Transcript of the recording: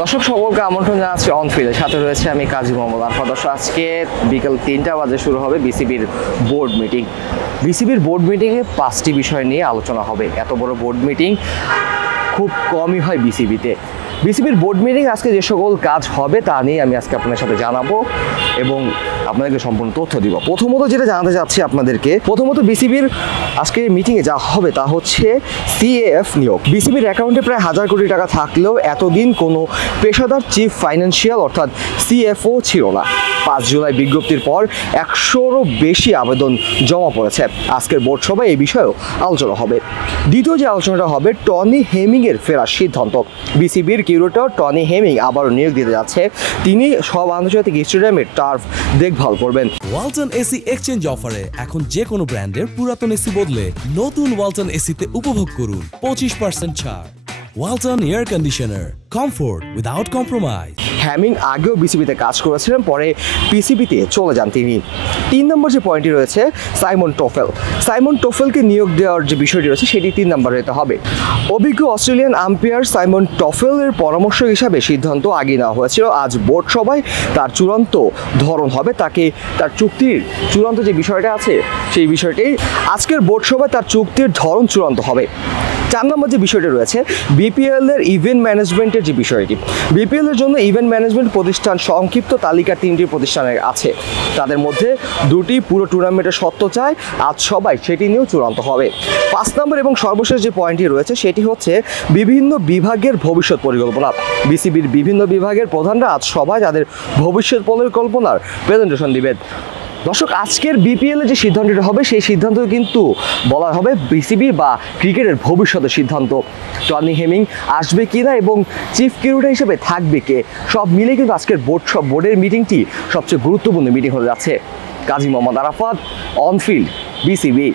দর্শক সকলকে আমন্ত্রণ জানাচ্ছি অনফিল্ডের সাথে রয়েছে আমি কাজী মোহাম্মদ আরফা। দর্শক আজকে বিকেল 3টা বাজে শুরু হবে বিসিবির বোর্ড মিটিং। বিসিবির বোর্ড মিটিংয়ে 5টি বিষয় নিয়ে আলোচনা হবে। এত বড় বোর্ড মিটিং খুব কমই হয় বিসিবিতে। বিসিবির বোর্ড মিটিং আজকে যে সকল কাজ হবে তা নিয়ে আমি আজকে আপনাদের সাথে জানাবো এবং আপনাদেরকে সম্পূর্ণ তথ্য দিব। প্রথমত যেটা জানাতে চাচ্ছি আপনাদেরকে, প্রথমত বিসিবির আজকে মিটিংয়ে যা হবে তা হচ্ছে সিএএফ নিয়োগ। বিসিবির অ্যাকাউন্টে প্রায় 1000 কোটি টাকা থাকলেও এতদিন কোনো পেশাদার চিফ ফাইন্যান্সিয়াল অর্থাৎ সিএফও ছিল না। 5 জুলাই বিজ্ঞপ্তির পর 100-রও বেশি আবেদন জমা পড়েছে। আজকের বোর্ড সভায় এই বিষয়েও আলোচনা হবে। দ্বিতীয় যে আলোচনাটা হবে টনি হেমিংয়ের ফেরার সিদ্ধান্ত। বিসিবির কিউরেটর টনি হেমিং আবারও নিয়োগ দিতে যাচ্ছে। তিনি সব আন্তর্জাতিক স্টেডিয়ামের টার্ফ দেখভাল করবেন। ওয়ালটন এসি এক্সচেঞ্জ অফারে এখন যে কোনো ব্র্যান্ডের পুরাতন এসি বদলে নতুন ওয়ালটন এসিতে উপভোগ করুন 25% ছাড়। Walton air conditioner, comfort without compromise. Hamming আগেও বিসিবিতে কাজ করেছিলেন, পরে পিসিবিতে চলে যান তিনি। 3 নম্বর যে পয়েন্টটি রয়েছে সাইমন টোফেল। সাইমন টোফেলকে নিয়োগ দেওয়ার যে বিষয়টি রয়েছে সেটি 3 নম্বরে হতে হবে। অভিজ্ঞ অস্ট্রেলিয়ান আম্পায়ার সাইমন টোফেলের পরামর্শ হিসাবে সিদ্ধান্ত আগে নেওয়া হয়েছিল। আজ বোর্ড সভায় তার চূড়ান্ত ধরন হবে, তাকে তার চুক্তির চূড়ান্ত যে বিষয়টা আছে সেই বিষয়টি আজকের বোর্ড সভায় তার চুক্তির ধরন চূড়ান্ত হবে। 4 নম্বর যে বিষয়টি রয়েছে বিপিএল এর ইভেন্ট ম্যানেজমেন্টের যে বিষয়টি। বিপিএল এর জন্য ইভেন্ট ম্যানেজমেন্ট প্রতিষ্ঠান সংক্ষিপ্ত তালিকা 3টি প্রতিষ্ঠানের আছে। তাদের মধ্যে 2টি পুরো টুর্নামেন্টের সত্ত্ব চায়। আজ সবাই সেটি নিয়েও চূড়ান্ত হবে। 5 নম্বর এবং সর্বশেষ যে পয়েন্টটি রয়েছে সেটি হচ্ছে বিভিন্ন বিভাগের ভবিষ্যৎ পরিকল্পনা। বিসিবির বিভিন্ন বিভাগের প্রধানরা আজ সবাই তাদের ভবিষ্যৎ পরিকল্পনার প্রেজেন্টেশন দিবেন। দর্শক আজকের বিপিএল এ যে সিদ্ধান্তটা হবে সেই সিদ্ধান্ত কিন্তু বলা হবে বিসিবি বা ক্রিকেটের ভবিষ্যতের সিদ্ধান্ত। টনি হেমিং আসবে কিনা এবং চিফ কিউরেটর হিসেবে থাকবে কে, সব মিলে কিন্তু আজকের বোর্ডের মিটিংটি সবচেয়ে গুরুত্বপূর্ণ মিটিং হতে যাচ্ছে। Kazi Mohammad Arafat, on-field, BCB.